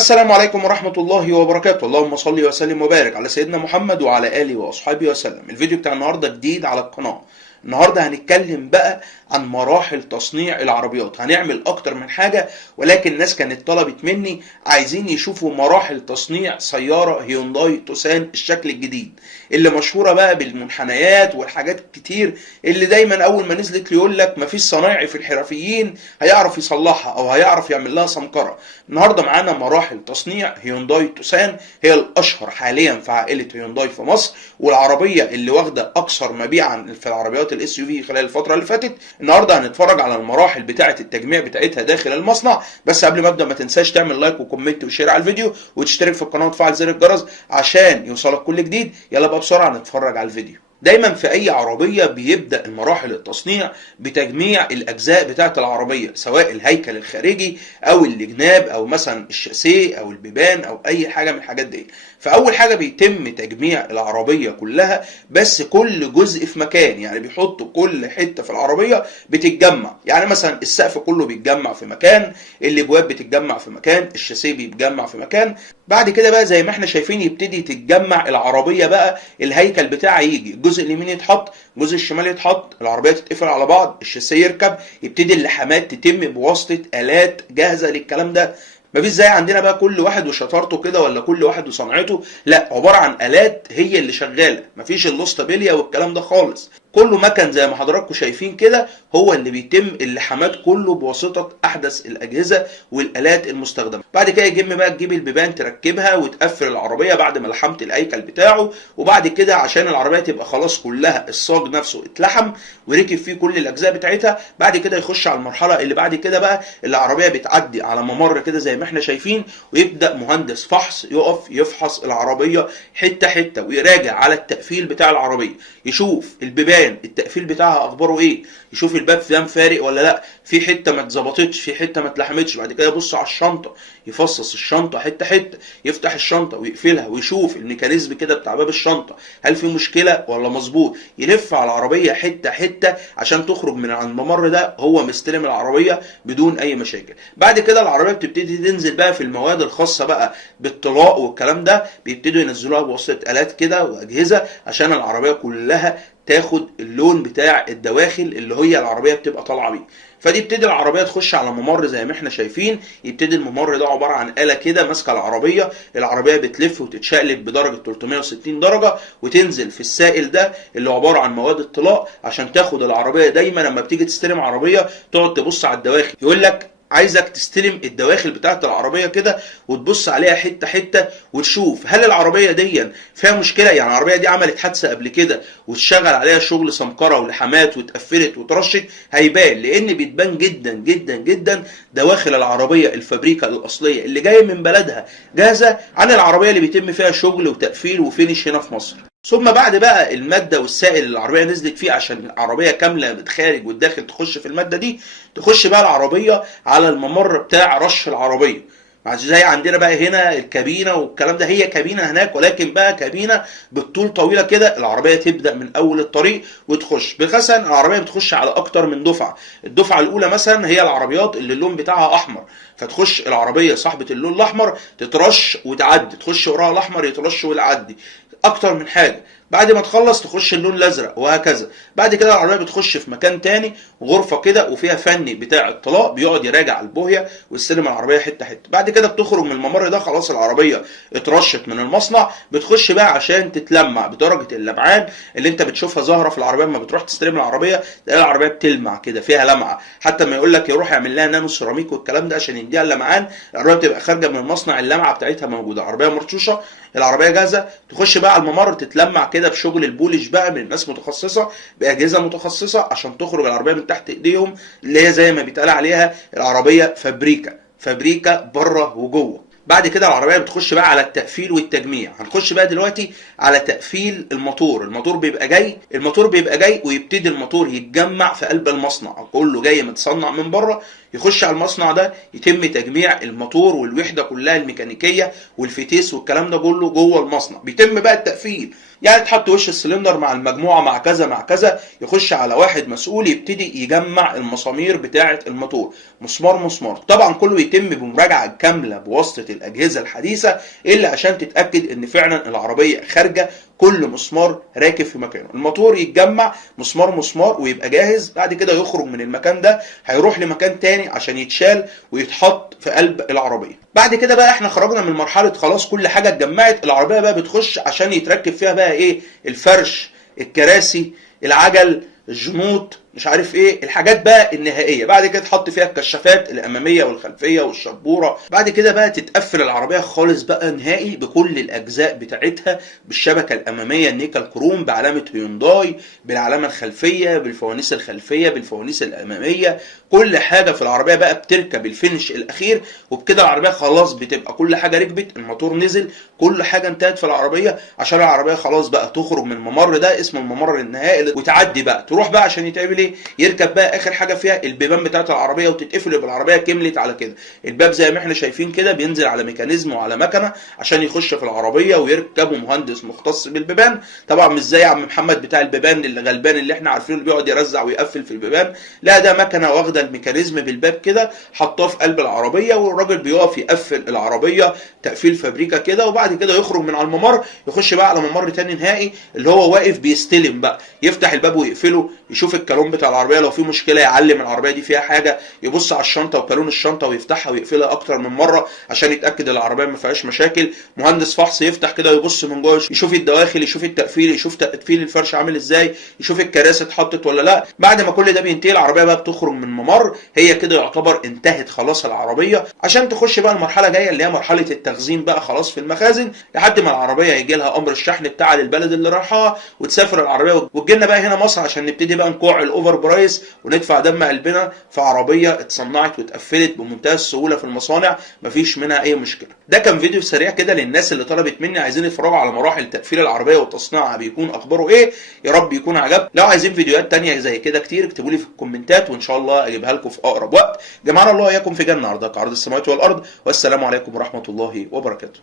السلام عليكم ورحمة الله وبركاته. اللهم صل وسلم وبارك على سيدنا محمد وعلى آله وأصحابه وسلم. الفيديو بتاع النهاردة جديد على القناة. النهاردة هنتكلم بقى عن مراحل تصنيع العربيات. هنعمل أكتر من حاجة، ولكن الناس كانت طلبت مني عايزين يشوفوا مراحل تصنيع سيارة هيونداي توسان الشكل الجديد اللي مشهورة بقى بالمنحنيات والحاجات الكتير اللي دايما أول ما نزلت يقول لك مفيش صنايعي في الحرفيين هيعرف يصلحها أو هيعرف يعمل لها سمكرة. النهاردة معانا مراحل تصنيع هيونداي توسان، هي الأشهر حاليا في عائلة هيونداي في مصر، والعربية اللي واخدة أكثر مبيعا في العربيات الاس يو في خلال الفترة اللي فاتت. النهارده هنتفرج على المراحل بتاعة التجميع بتاعتها داخل المصنع. بس قبل ما ابدا ما تنساش تعمل لايك وكومنت وشير على الفيديو وتشترك في القناة وتفعل زر الجرس عشان يوصلك كل جديد. يلا بقى بسرعة نتفرج على الفيديو. دايما في اي عربية بيبدأ المراحل التصنيع بتجميع الاجزاء بتاعة العربية، سواء الهيكل الخارجي او الجناب او مثلا الشاسيه او البيبان او اي حاجة من الحاجات دي. فاول حاجة بيتم تجميع العربية كلها، بس كل جزء في مكان، يعني بيحطوا كل حتة في العربية بتتجمع. يعني مثلا السقف كله بيتجمع في مكان، الابواب بتتجمع في مكان، الشاسيه بيتجمع في مكان. بعد كده بقى زي ما احنا شايفين يبتدي تتجمع العربية بقى. الهيكل بتاعها يجي الجزء اليمين يتحط، الجزء الشمال يتحط، العربية تتقفل على بعض، الشاسيه يركب، يبتدي اللحامات تتم بواسطة آلات جاهزة للكلام ده. مفيش زي عندنا بقى كل واحد وشطارته كده ولا كل واحد وصنعته، لا، عبارة عن آلات هي اللي شغالة، مفيش اللوستابيليا والكلام ده خالص. كله مكن زي ما حضراتكم شايفين كده، هو اللي بيتم اللحامات كله بواسطة احدث الاجهزة والالات المستخدمة. بعد كده يجم بقى تجيب البيبان تركبها وتقفل العربية بعد ما لحمت الهيكل بتاعه. وبعد كده عشان العربية تبقى خلاص كلها الصاج نفسه اتلحم وركب فيه كل الاجزاء بتاعتها، بعد كده يخش على المرحلة اللي بعد كده بقى العربية بتعدي على ممر كده زي ما احنا شايفين، ويبدأ مهندس فحص يقف يفحص العربية حتة حتة ويراجع على التقفيل بتاع العربية، يشوف البيبان التقفيل بتاعها اخباره ايه، يشوف الباب فيه فارق ولا لا، في حته ما اتظبطتش، في حته ما اتلحمتش. بعد كده يبص على الشنطه، يفصص الشنطه حته حته، يفتح الشنطه ويقفلها ويشوف الميكانيزم كده بتاع باب الشنطه هل في مشكله ولا مظبوط، يلف على العربيه حته حته عشان تخرج من عند الممر ده هو مستلم العربيه بدون اي مشاكل. بعد كده العربيه بتبتدي تنزل بقى في المواد الخاصه بقى بالطلاء والكلام ده، بيبتدوا ينزلوها بواسطه الات كده واجهزه عشان العربيه كلها تاخد اللون بتاع الدواخل اللي هي العربيه بتبقى طالعه بيه. فدي بتبتدي العربيه تخش على ممر زي ما احنا شايفين. يبتدي الممر ده عباره عن آلة كده ماسكه العربيه، العربيه بتلف وتتشقلب بدرجه 360 درجه وتنزل في السائل ده اللي عباره عن مواد الطلاء عشان تاخد العربيه. دايما لما بتيجي تستلم عربيه تقعد تبص على الدواخل، يقول لك عايزك تستلم الدواخل بتاعت العربيه كده وتبص عليها حته حته وتشوف هل العربيه دي فيها مشكله. يعني العربيه دي عملت حادثه قبل كده وتشغل عليها شغل سمكره ولحامات واتقفلت وترشت، هيبان، لان بيتبان جدا جدا جدا دواخل العربيه الفابريكا الاصليه اللي جايه من بلدها جاهزه عن العربيه اللي بيتم فيها شغل وتقفيل وفينش هنا في مصر. ثم بعد بقى المادة والسائل اللي العربية نزلت فيه عشان العربية كاملة بالخارج والداخل تخش في المادة دي، تخش بقى العربية على الممر بتاع رش العربية. زي عندنا بقى هنا الكابينة والكلام ده، هي كابينة هناك ولكن بقى كابينة بالطول طويلة كده. العربية تبدأ من أول الطريق وتخش بخسن. العربية بتخش على أكتر من دفعة. الدفعة الأولى مثلا هي العربيات اللي اللون بتاعها أحمر، فتخش العربية صاحبة اللون الأحمر تترش وتعدي، تخش وراها الأحمر يترش وتعدي أكتر من حاجة. بعد ما تخلص تخش اللون الازرق وهكذا. بعد كده العربيه بتخش في مكان تاني، غرفه كده وفيها فني بتاع الطلاء بيقعد يراجع البوهيه ويستلم العربيه حته حته. بعد كده بتخرج من الممر ده، خلاص العربيه اترشت من المصنع، بتخش بقى عشان تتلمع بدرجه اللمعان اللي انت بتشوفها ظاهره في العربيه. لما بتروح تستلم العربيه تلاقي العربيه بتلمع كده فيها لمعه، حتى ما يقول لك يروح يعمل لها نانو سيراميك والكلام ده عشان يديها اللمعان. العربيه بتبقى خارجه من المصنع اللمعه بتاعتها موجوده، العربيه مرشوشه، العربيه جاهزه. تخش بقى على الممر تتلمع كده بشغل البولش بقى من ناس متخصصه باجهزه متخصصه عشان تخرج العربيه من تحت ايديهم، اللي هي زي ما بيتقال عليها العربيه فابريكا بره وجوه. بعد كده العربيه بتخش بقى على التقفيل والتجميع. هنخش بقى دلوقتي على تقفيل الموتور. الموتور بيبقى جاي ويبتدي الموتور يتجمع في قلب المصنع، كله جاي متصنع من بره، يخش على المصنع ده يتم تجميع الموتور والوحده كلها الميكانيكيه والفتيس والكلام ده كله جوه المصنع. بيتم بقى التقفيل يعني تحط وش السلندر مع المجموعه مع كذا مع كذا، يخش على واحد مسؤول يبتدي يجمع المسامير بتاعه الموتور مسمار مسمار. طبعا كله يتم بمراجعه كامله بواسطه الاجهزه الحديثه، الا عشان تتاكد ان فعلا العربيه خارجه كل مسمار راكب في مكانه. الموتور يتجمع مسمار مسمار ويبقى جاهز، بعد كده يخرج من المكان ده هيروح لمكان تاني عشان يتشال ويتحط في قلب العربيه. بعد كده بقى احنا خرجنا من مرحله خلاص كل حاجه اتجمعت، العربيه بقى بتخش عشان يتركب فيها بقى ايه؟ الفرش، الكراسي، العجل، الجنوط، مش عارف ايه الحاجات بقى النهائيه. بعد كده تحط فيها الكشافات الاماميه والخلفيه والشبوره. بعد كده بقى تتقفل العربيه خالص بقى نهائي بكل الاجزاء بتاعتها، بالشبكه الاماميه النيكل كروم بعلامه هيونداي، بالعلامه الخلفيه، بالفوانيس الخلفيه، بالفوانيس الاماميه، كل حاجه في العربيه بقى بتركب الفينش الاخير. وبكده العربيه خلاص بتبقى كل حاجه ركبت، الموتور نزل، كل حاجه انتهت في العربيه، عشان العربيه خلاص بقى تخرج من الممر ده اسمه الممر النهائي وتعدي بقى تروح بقى عشان يتعمل ايه؟ يركب بقى اخر حاجه فيها البيبان بتاعت العربيه وتتقفل، يبقى العربيه كملت على كده. الباب زي ما احنا شايفين كده بينزل على ميكانيزم وعلى مكنه عشان يخش في العربيه ويركبه مهندس مختص بالبيبان. طبعا مش زي عم محمد بتاع البيبان اللي غلبان اللي احنا عارفينه اللي بيقعد يرزع ويقفل في البيبان، لا ده مكنه واخده الميكانيزم بالباب كده حطاه في قلب العربيه، والراجل بيقف يقفل العربيه تقفيل فابريكا كده، وبعد كده يخرج من على الممر يخش بقى على ممر تاني نهائي اللي هو واقف بيستلم بقى، يفتح الباب ويقفله، يشوف الكالون بتاع العربيه لو في مشكله، يعلم العربيه دي فيها حاجه، يبص على الشنطه وكالون الشنطه ويفتحها ويقفلها اكتر من مره عشان يتاكد العربيه ما فيهاش مشاكل. مهندس فحص يفتح كده ويبص من جوه، يشوف الدواخل، يشوف التقفيل، يشوف تقفيل الفرش عامل ازاي، يشوف الكراسي اتحطت ولا لا. بعد ما كل ده بينتهي العربيه بقى بتخرج من الممر، هي كده يعتبر انتهت خلاص العربيه، عشان تخش بقى المرحله الجايه اللي هي مرحله التخزين بقى خلاص في المخازن، لحد ما العربيه يجي لها امر الشحن بتاع للبلد اللي رايحاها وتسافر العربيه وتجي لنا بقى هنا مصر عشان نبتدي بقى نكوع الاوفر برايس وندفع دم قلبنا في عربيه اتصنعت واتقفلت بمنتهى السهوله في المصانع مفيش منها اي مشكله. ده كان فيديو سريع كده للناس اللي طلبت مني عايزين يتفرجوا على مراحل تقفيل العربيه وتصنيعها بيكون اخباره ايه. يا رب يكون عجب. لو عايزين فيديوهات تانية زي كده كتير اكتبوا لي في الكومنتات وان شاء الله اجيبها لكم في اقرب وقت. جمعنا الله واياكم في جنه عرضها كعرض السماوات والارض، والسلام عليكم ورحمه الله وبركاته.